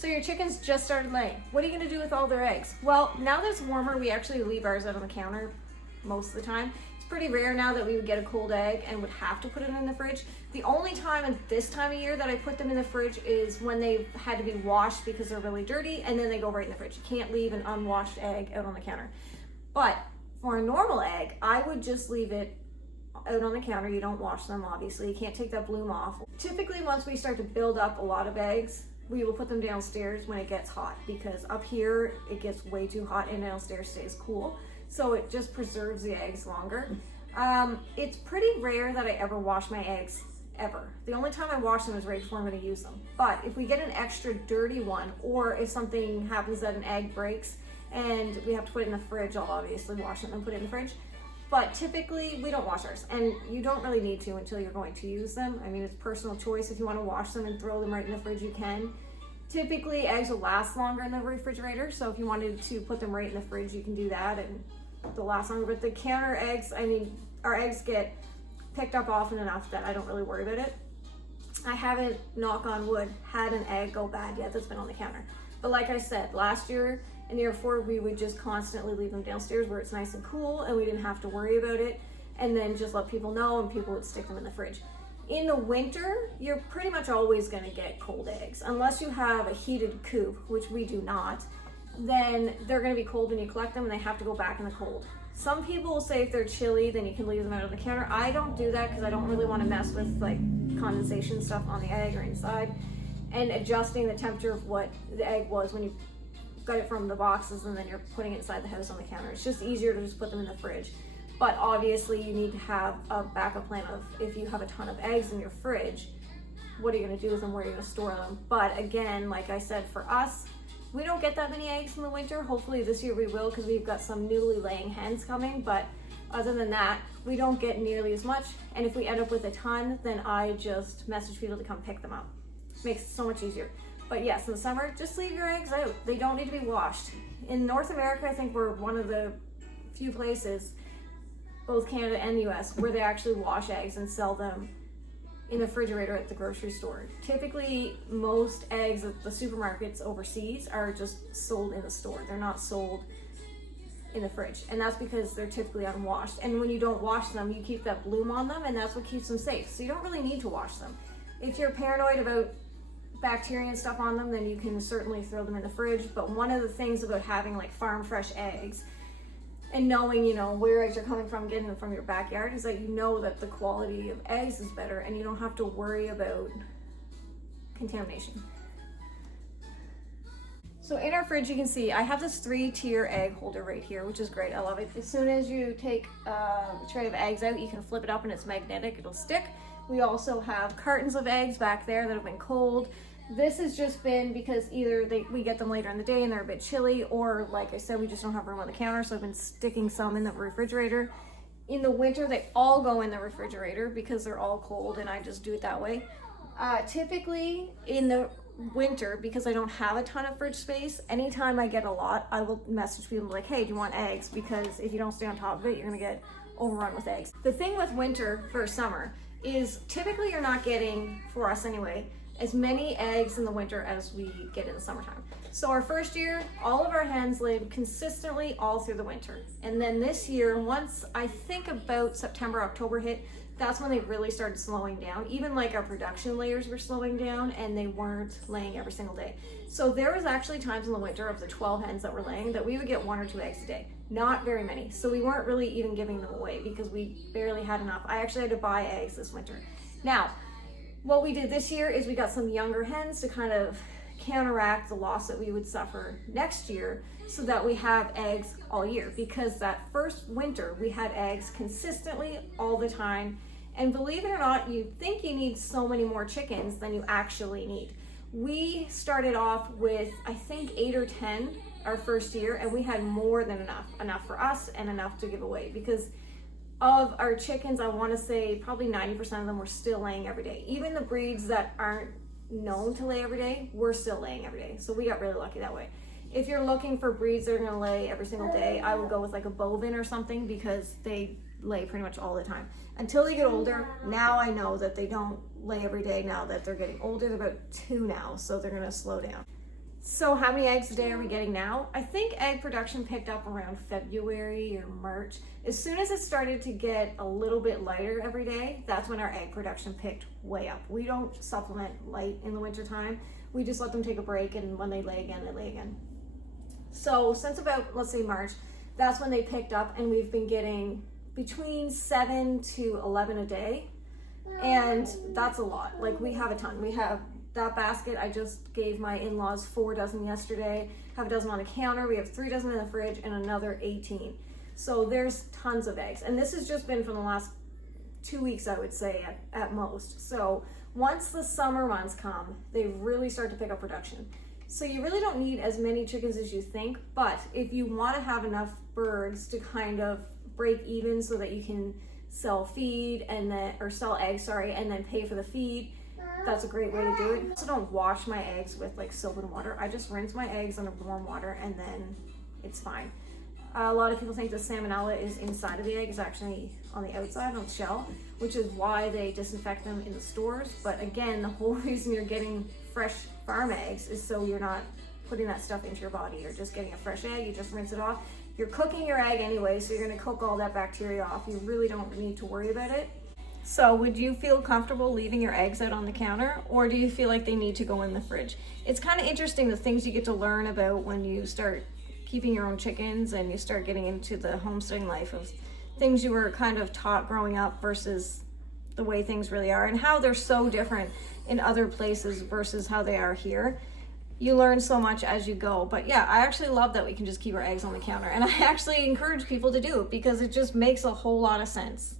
So your chickens just started laying. What are you gonna do with all their eggs? Well, now that it's warmer, we actually leave ours out on the counter most of the time. It's pretty rare now that we would get a cold egg and would have to put it in the fridge. The only time at this time of year that I put them in the fridge is when they had to be washed because they're really dirty, and then they go right in the fridge. You can't leave an unwashed egg out on the counter. But for a normal egg, I would just leave it out on the counter. You don't wash them, obviously. You can't take that bloom off. Typically, once we start to build up a lot of eggs, we will put them downstairs when it gets hot, because up here it gets way too hot and downstairs stays cool. So it just preserves the eggs longer. It's pretty rare that I ever wash my eggs, ever. The only time I wash them is right before I'm going to use them. But if we get an extra dirty one, or if something happens that an egg breaks and we have to put it in the fridge, I'll obviously wash it and put it in the fridge. But typically we don't wash ours, and you don't really need to until you're going to use them. I mean, it's personal choice. If you want to wash them and throw them right in the fridge, you can. Typically eggs will last longer in the refrigerator, so if you wanted to put them right in the fridge, you can do that and they'll last longer. But the counter eggs, I mean, our eggs get picked up often enough that I don't really worry about it. I haven't, knock on wood, had an egg go bad yet that's been on the counter. But like I said, last year and the year before, we would just constantly leave them downstairs where it's nice and cool and we didn't have to worry about it, and then just let people know and people would stick them in the fridge. In the winter, you're pretty much always going to get cold eggs. Unless you have a heated coop, which we do not, then they're going to be cold when you collect them and they have to go back in the cold. Some people will say if they're chilly, then you can leave them out on the counter. I don't do that because I don't really want to mess with like condensation stuff on the egg or inside, and adjusting the temperature of what the egg was when you got it from the boxes and then you're putting it inside the house on the counter. It's just easier to just put them in the fridge. But obviously you need to have a backup plan of, if you have a ton of eggs in your fridge, what are you going to do with them, where are you going to store them? But again, like I said, for us, we don't get that many eggs in the winter. Hopefully this year we will, because we've got some newly laying hens coming, but other than that, we don't get nearly as much. And if we end up with a ton, then I just message people to come pick them up. Makes it so much easier. But yes, in the summer, just leave your eggs out. They don't need to be washed. In North America, I think we're one of the few places, both Canada and the US, where they actually wash eggs and sell them in the refrigerator at the grocery store. Typically, most eggs at the supermarkets overseas are just sold in the store. They're not sold in the fridge. And that's because they're typically unwashed. And when you don't wash them, you keep that bloom on them, and that's what keeps them safe. So you don't really need to wash them. If you're paranoid about bacteria and stuff on them, then you can certainly throw them in the fridge. But one of the things about having like farm fresh eggs and knowing, you know, where eggs are coming from, getting them from your backyard, is that you know that the quality of eggs is better and you don't have to worry about contamination. So in our fridge, you can see I have this 3-tier egg holder right here, which is great. I love it. As soon as you take a tray of eggs out, you can flip it up and it's magnetic, it'll stick. We also have cartons of eggs back there that have been cold. This has just been because either we get them later in the day and they're a bit chilly, or like I said, we just don't have room on the counter, so I've been sticking some in the refrigerator. In the winter, they all go in the refrigerator because they're all cold, and I just do it that way. Typically in the winter, because I don't have a ton of fridge space, anytime I get a lot, I will message people like, hey, do you want eggs? Because if you don't stay on top of it, you're gonna get overrun with eggs. The thing with winter versus summer is typically you're not getting, for us anyway, as many eggs in the winter as we get in the summertime. So our first year, all of our hens laid consistently all through the winter. And then this year, once I think about September, October hit, that's when they really started slowing down. Even like our production layers were slowing down, and they weren't laying every single day. So there was actually times in the winter of the 12 hens that were laying that we would get 1 or 2 eggs a day. Not very many. So we weren't really even giving them away because we barely had enough. I actually had to buy eggs this winter. Now, what we did this year is we got some younger hens to kind of counteract the loss that we would suffer next year, so that we have eggs all year. Because that first winter, we had eggs consistently all the time. And believe it or not, you think you need so many more chickens than you actually need. We started off with, I think, 8 or 10 our first year, and we had more than enough for us and enough to give away. Because of our chickens, I want to say probably 90% of them were still laying every day. Even the breeds that aren't known to lay every day were still laying every day. So we got really lucky that way. If you're looking for breeds that are going to lay every single day, I would go with like a bovine or something, because they lay pretty much all the time. Until they get older, now I know that they don't lay every day now that they're getting older. They're about 2 now, so they're going to slow down. So how many eggs a day are we getting now? I think egg production picked up around February or March. As soon as it started to get a little bit lighter every day, that's when our egg production picked way up. We don't supplement light in the wintertime. We just let them take a break, and when they lay again, they lay again. So since about, let's say March, that's when they picked up, and we've been getting between 7 to 11 a day. And that's a lot. Like, we have a ton. We have that basket. I just gave my in-laws 4 dozen yesterday, have a dozen on the counter. We have 3 dozen in the fridge and another 18. So there's tons of eggs. And this has just been for the last 2 weeks, I would say, at most. So once the summer months come, they really start to pick up production. So you really don't need as many chickens as you think, but if you want to have enough birds to kind of break even so that you can sell feed and then, or sell eggs, sorry, and then pay for the feed, that's a great way to do it. I also don't wash my eggs with like soap and water. I just rinse my eggs under warm water and then it's fine. A lot of people think the salmonella is inside of the egg. It's actually on the outside, on the shell, which is why they disinfect them in the stores. But again, the whole reason you're getting fresh farm eggs is so you're not putting that stuff into your body. You're just getting a fresh egg, you just rinse it off. You're cooking your egg anyway, so you're gonna cook all that bacteria off. You really don't need to worry about it. So would you feel comfortable leaving your eggs out on the counter, or do you feel like they need to go in the fridge? It's kind of interesting, the things you get to learn about when you start keeping your own chickens and you start getting into the homesteading life, of things you were kind of taught growing up versus the way things really are, and how they're so different in other places versus how they are here. You learn so much as you go. But yeah, I actually love that we can just keep our eggs on the counter, and I actually encourage people to do it because it just makes a whole lot of sense.